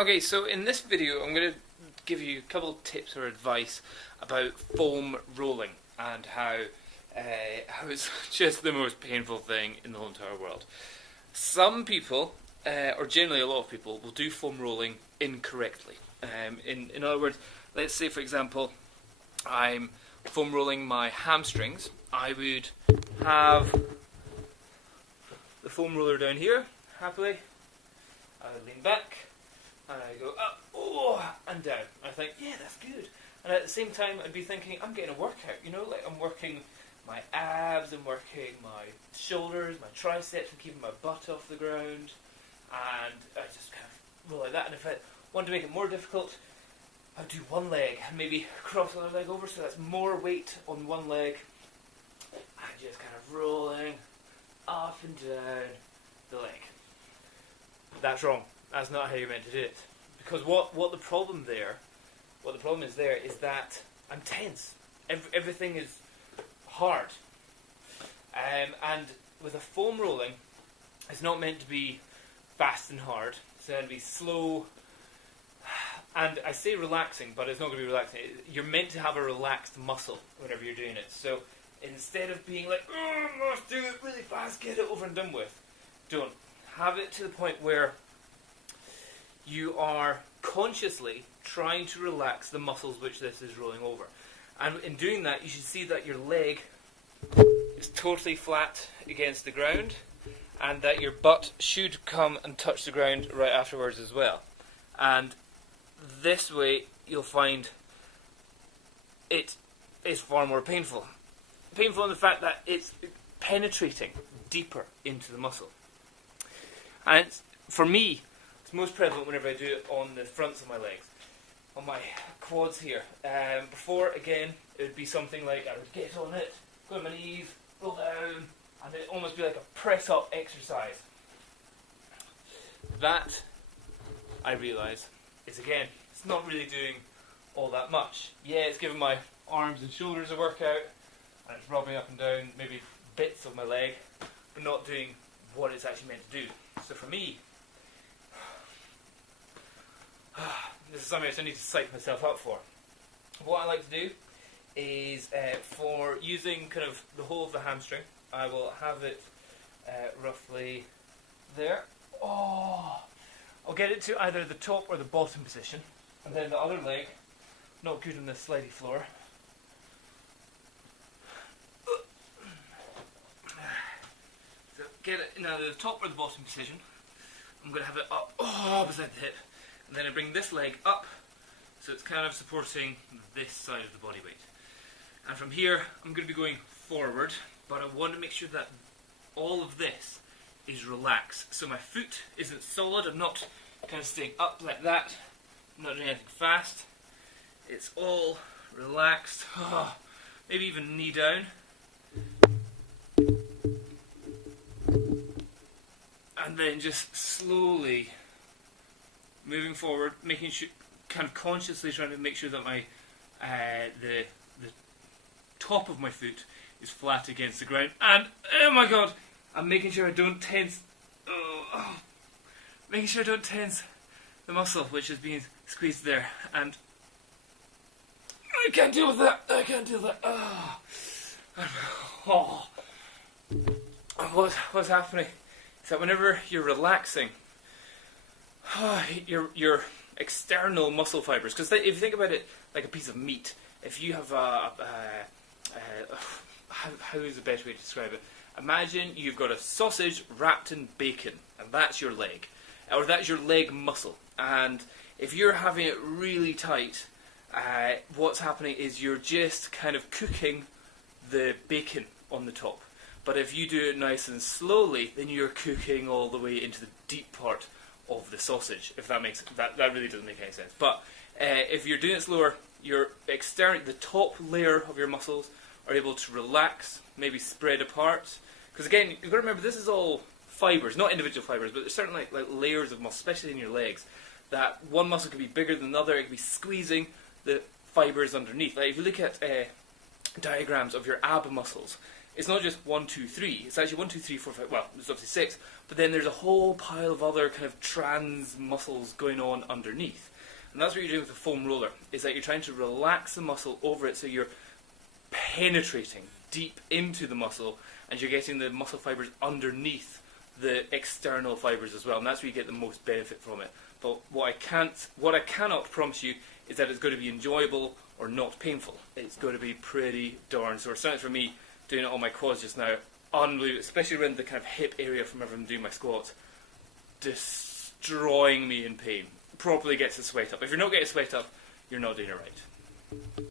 Okay, so in this video I'm going to give you a couple of tips or advice about foam rolling and how it's just the most painful thing in the whole entire world. Some people, or generally a lot of people, will do foam rolling incorrectly. In other words, let's say for example I'm foam rolling my hamstrings. I would have the foam roller down here, happily. I would lean back, and I go up, oh, and down. I think, yeah, that's good. And at the same time, I'd be thinking, I'm getting a workout, you know, like I'm working my abs, I'm working my shoulders, my triceps, I'm keeping my butt off the ground, and I just kind of roll like that. And if I want to make it more difficult, I'd do one leg and maybe cross the other leg over, so that's more weight on one leg, and just kind of rolling up and down the leg. That's wrong. That's not how you're meant to do it. Because what the problem is there is that I'm tense. Everything is hard. And with a foam rolling, it's not meant to be fast and hard. It's meant to be slow. And I say relaxing, but it's not going to be relaxing. You're meant to have a relaxed muscle whenever you're doing it. So instead of being like, oh, I must do it really fast, get it over and done with, don't. Have it to the point where you are consciously trying to relax the muscles which this is rolling over. And in doing that, you should see that your leg is totally flat against the ground, and that your butt should come and touch the ground right afterwards as well. And this way, you'll find it is far more painful. Painful in the fact that it's penetrating deeper into the muscle. And for me, it's most prevalent whenever I do it on the fronts of my legs, on my quads here. Before, again, it would be something like I would get on it, go on my knees, roll down, and it'd almost be like a press-up exercise. That, I realise, is again, it's not really doing all that much. Yeah, it's giving my arms and shoulders a workout, and it's rubbing up and down maybe bits of my leg, but not doing what it's actually meant to do. So for me, this is something I need to psych myself up for. What I like to do is, for using kind of the whole of the hamstring, I will have it roughly there. Oh, I'll get it to either the top or the bottom position, and then the other leg, not good on this slidey floor. So get it in either the top or the bottom position. I'm going to have it up beside the hip, and then I bring this leg up so it's kind of supporting this side of the body weight. And from here I'm going to be going forward, but I want to make sure that all of this is relaxed. So my foot isn't solid, I'm not kind of staying up like that, I'm not doing anything fast. It's all relaxed, maybe even knee down. And then just slowly moving forward, making sure, kind of consciously trying to make sure that my the top of my foot is flat against the ground. And oh my god, I'm making sure I don't tense. Making sure I don't tense the muscle which is being squeezed there. And I can't deal with that. I can't deal with that. What's happening? So whenever you're relaxing, your external muscle fibers, because if you think about it like a piece of meat, if you have how is the best way to describe it? Imagine you've got a sausage wrapped in bacon, and that's your leg, or that's your leg muscle. And if you're having it really tight, what's happening is you're just kind of cooking the bacon on the top. But if you do it nice and slowly, then you're cooking all the way into the deep part of the sausage. If that makes that really doesn't make any sense. But if you're doing it slower, the top layer of your muscles are able to relax, maybe spread apart. Because again, you've got to remember this is all fibers, not individual fibers, but there's certain like layers of muscle, especially in your legs, that one muscle could be bigger than another. It could be squeezing the fibers underneath. Like if you look at diagrams of your ab muscles, it's not just 1, 2, 3. It's actually 1, 2, 3, 4, 5. Well, there's obviously 6, but then there's a whole pile of other kind of trans muscles going on underneath. And that's what you're doing with a foam roller, is that you're trying to relax the muscle over it so you're penetrating deep into the muscle and you're getting the muscle fibers underneath the external fibers as well, and that's where you get the most benefit from it. But what I cannot promise you is that it's going to be enjoyable or not painful. It's going to be pretty darn sore. Certainly for me, doing it on my quads just now, unbelievable, especially around the kind of hip area from whenever I'm doing my squats, destroying me in pain. Properly gets the sweat up. If you're not getting sweat up, you're not doing it right.